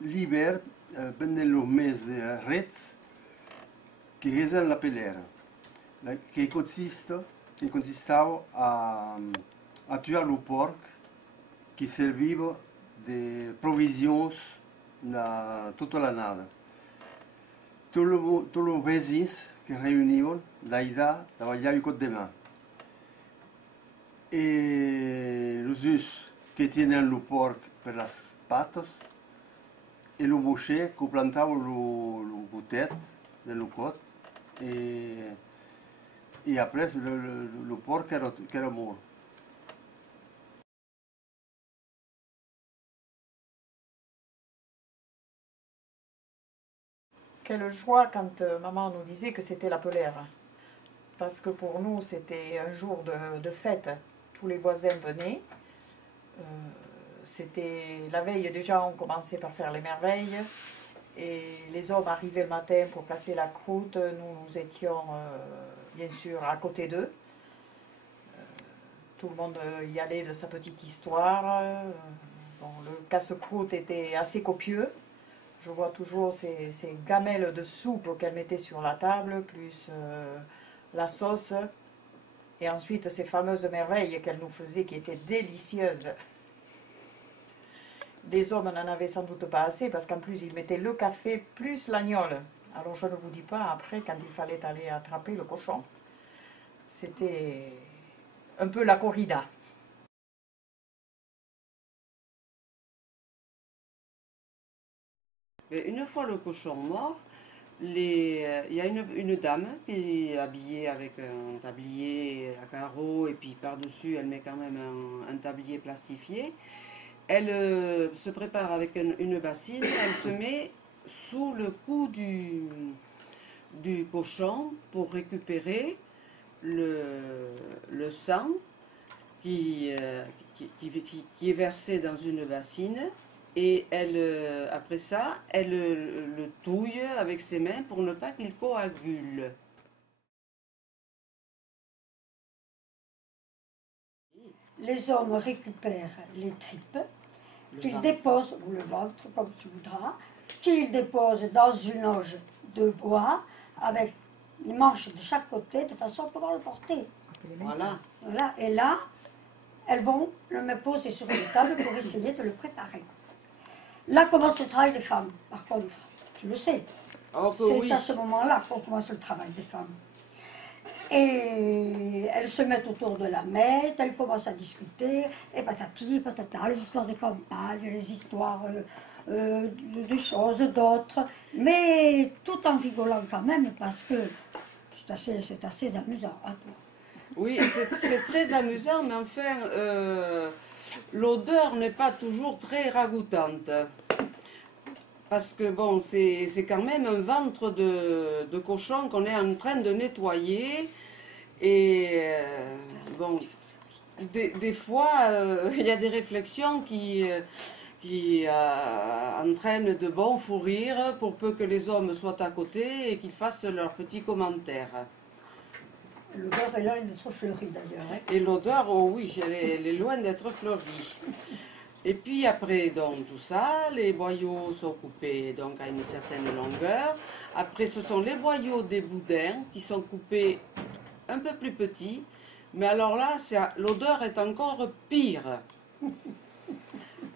l'hiver, pendant le mes de rets, che resa la pelera, che consistava a tuar lo porc che serviva de provisions tutta l'annada. Tous les veïns que réunissent d'aida treballaven cot de mà. Et los us que tenen lo porc per les pates e lo boixer que plantava lo botet de lo cot e après lo porc que era mort. Quelle joie quand maman nous disait que c'était la polaire. Parce que pour nous, c'était un jour de fête. Tous les voisins venaient. C'était la veille déjà, on commençait par faire les merveilles. Et les hommes arrivaient le matin pour casser la croûte. Nous étions bien sûr à côté d'eux. Tout le monde y allait de sa petite histoire. Bon, le casse-croûte était assez copieux. Je vois toujours ces gamelles de soupe qu'elle mettait sur la table, plus la sauce. Et ensuite ces fameuses merveilles qu'elle nous faisait qui étaient délicieuses. Les hommes n'en avaient sans doute pas assez parce qu'en plus ils mettaient le café plus l'agnole. Alors je ne vous dis pas après quand il fallait aller attraper le cochon. C'était un peu la corrida. Une fois le cochon mort, il y a une dame qui est habillée avec un tablier à carreaux et puis par-dessus elle met quand même un tablier plastifié. Elle se prépare avec une bassine, elle se met sous le cou du cochon pour récupérer le sang qui est versé dans une bassine. Et elle, après ça, elle le touille avec ses mains pour ne pas qu'il coagule. Les hommes récupèrent les tripes, qu'ils déposent, ou le ventre, comme tu voudras, qu'ils déposent dans une loge de bois avec les manches de chaque côté de façon à pouvoir le porter. Voilà. Voilà. Et là, elles vont le poser sur une table pour essayer de le préparer. Là commence le travail des femmes, par contre, tu le sais. Oh, c'est oui. à ce moment-là qu'on commence le travail des femmes. Et elles se mettent autour de la maître, elles commencent à discuter, et patati, patata, les histoires de campagne, les histoires de choses, d'autres, mais tout en rigolant quand même, parce que c'est assez amusant à toi. Oui, c'est très amusant, mais enfin, l'odeur n'est pas toujours très ragoûtante. Parce que bon, c'est quand même un ventre de cochon qu'on est en train de nettoyer. Et bon, des fois, il y a des réflexions qui entraînent de bons fous rires pour peu que les hommes soient à côté et qu'ils fassent leurs petits commentaires. L'odeur est loin d'être fleurie d'ailleurs. Hein. Et l'odeur, oh oui, elle est loin d'être fleurie. Et puis après donc, tout ça, les boyaux sont coupés donc, à une certaine longueur. Après, ce sont les boyaux des boudins qui sont coupés un peu plus petits. Mais alors là, l'odeur est encore pire.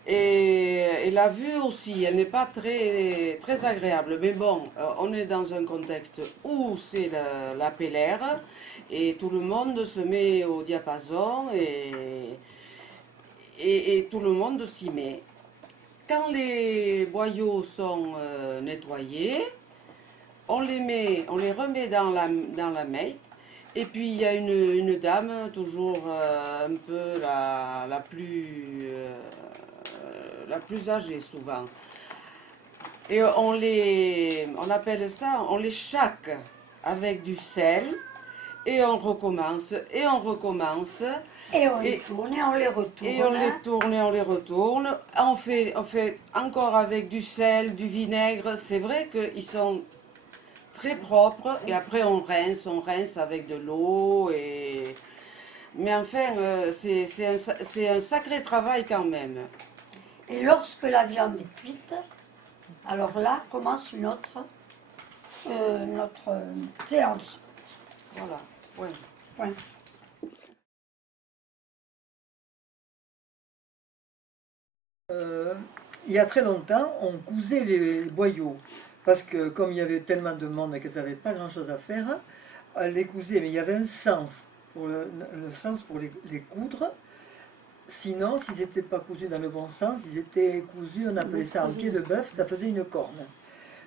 Et la vue aussi, elle n'est pas très, très agréable. Mais bon, on est dans un contexte où c'est la pélaire et tout le monde se met au diapason et tout le monde s'y met. Quand les boyaux sont nettoyés, on les remet dans la maille. Et puis il y a une dame, toujours un peu la plus âgée souvent. Et on appelle ça, on les chaque avec du sel. Et on recommence, et on recommence. Et on les tourne, et on les retourne. Et on les tourne, et on les retourne. On fait encore avec du sel, du vinaigre. C'est vrai qu'ils sont très propres. Et après on rince avec de l'eau. Mais enfin, c'est un sacré travail quand même. Et lorsque la viande est cuite, Alors là commence notre séance. Voilà, point. Point. Il y a très longtemps, on cousait les boyaux. Parce que comme il y avait tellement de monde et qu'elles n'avaient pas grand-chose à faire, elles les cousaient. Mais il y avait un sens, pour le sens pour les coudre. Sinon, s'ils n'étaient pas cousus dans le bon sens, ils étaient cousus, on appelait ça en pied de bœuf, ça faisait une corne.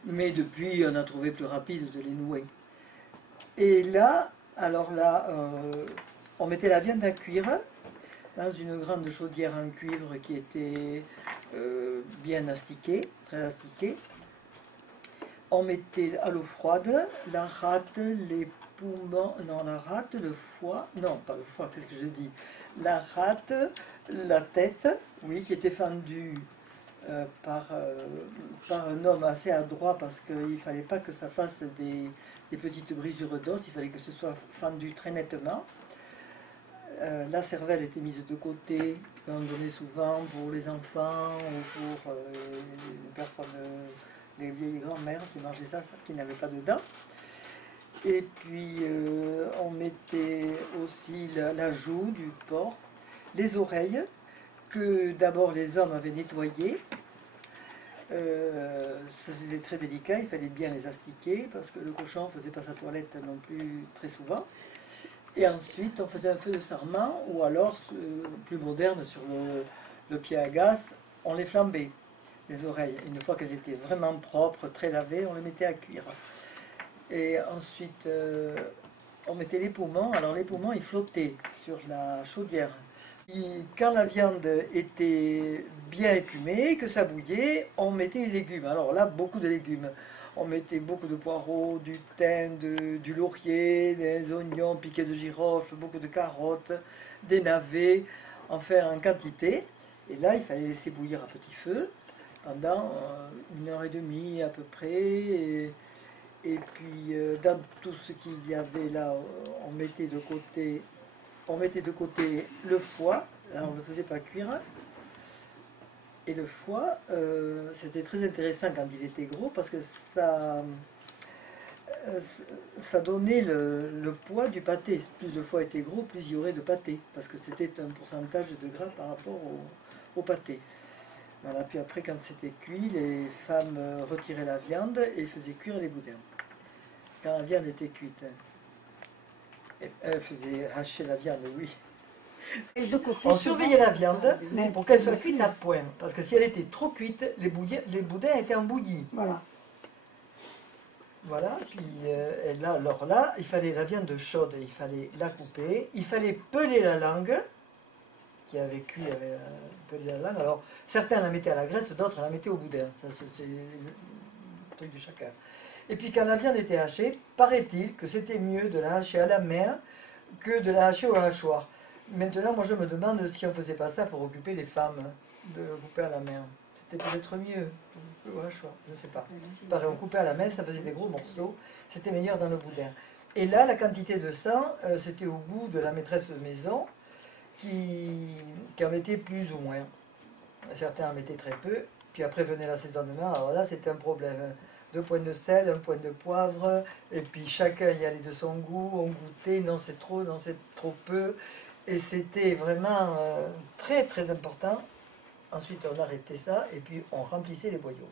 Mais depuis, on a trouvé plus rapide de les nouer. Et là, alors là, on mettait la viande à cuire dans une grande chaudière en cuivre qui était bien astiquée, très astiquée. On mettait à l'eau froide la rate, les poumons, non la rate, le foie, non pas le foie, qu'est-ce que je dis? La rate, la tête, oui, qui était fendue par un homme assez adroit parce qu'il ne fallait pas que ça fasse des petites brisures d'os, il fallait que ce soit fendu très nettement. La cervelle était mise de côté, on donnait souvent pour les enfants ou pour les personnes, les vieilles grand-mères qui mangeaient ça, qui n'avaient pas de dents. Et puis on mettait aussi la joue du porc, les oreilles, que d'abord les hommes avaient nettoyées. C'était très délicat, il fallait bien les astiquer parce que le cochon ne faisait pas sa toilette non plus très souvent. Et ensuite, on faisait un feu de sarment, ou alors, plus moderne, sur le pied à gaz, on les flambait, les oreilles. Une fois qu'elles étaient vraiment propres, très lavées, on les mettait à cuire. Et ensuite, on mettait les poumons. Alors les poumons, ils flottaient sur la chaudière. Et quand la viande était bien écumée, que ça bouillait, on mettait les légumes. Alors là, beaucoup de légumes. On mettait beaucoup de poireaux, du thym, du laurier, des oignons, piquets de girofle, beaucoup de carottes, des navets, enfin en quantité. Et là, il fallait laisser bouillir à petit feu pendant 1 heure et demie à peu près. Et puis, dans tout ce qu'il y avait là, on mettait de côté le foie. Là, on ne le faisait pas cuire. Et le foie, c'était très intéressant quand il était gros parce que ça donnait le poids du pâté. Plus le foie était gros, plus il y aurait de pâté parce que c'était un pourcentage de gras par rapport au pâté. Voilà. Puis après, quand c'était cuit, les femmes retiraient la viande et faisaient cuire les boudins. Quand la viande était cuite, elles faisaient hacher la viande, oui. On surveillait la viande pour qu'elle soit cuite à point. Parce que si elle était trop cuite, les boudins étaient embouillis. Voilà. Voilà, puis et là, alors là, il fallait la viande chaude, il fallait la couper, il fallait peler la langue, qui avait cuit, avait pelé la langue. Alors, certains la mettaient à la graisse, d'autres la mettaient au boudin. Ça, c'est le truc de chacun. Et puis quand la viande était hachée, paraît-il que c'était mieux de la hacher à la main que de la hacher au hachoir. Maintenant, moi je me demande si on ne faisait pas ça pour occuper les femmes, de couper à la main. C'était peut-être mieux, au hachoir, je ne sais pas. Pareil, on coupait à la main, ça faisait des gros morceaux, c'était meilleur dans le boudin. Et là, la quantité de sang, c'était au goût de la maîtresse de maison, qui en mettait plus ou moins. Certains en mettaient très peu, puis après venait l'assaisonnement, alors là c'était un problème. 2 points de sel, 1 point de poivre, et puis chacun y allait de son goût, on goûtait, non c'est trop, non c'est trop peu, et c'était vraiment très très important. Ensuite on arrêtait ça, et puis on remplissait les boyaux.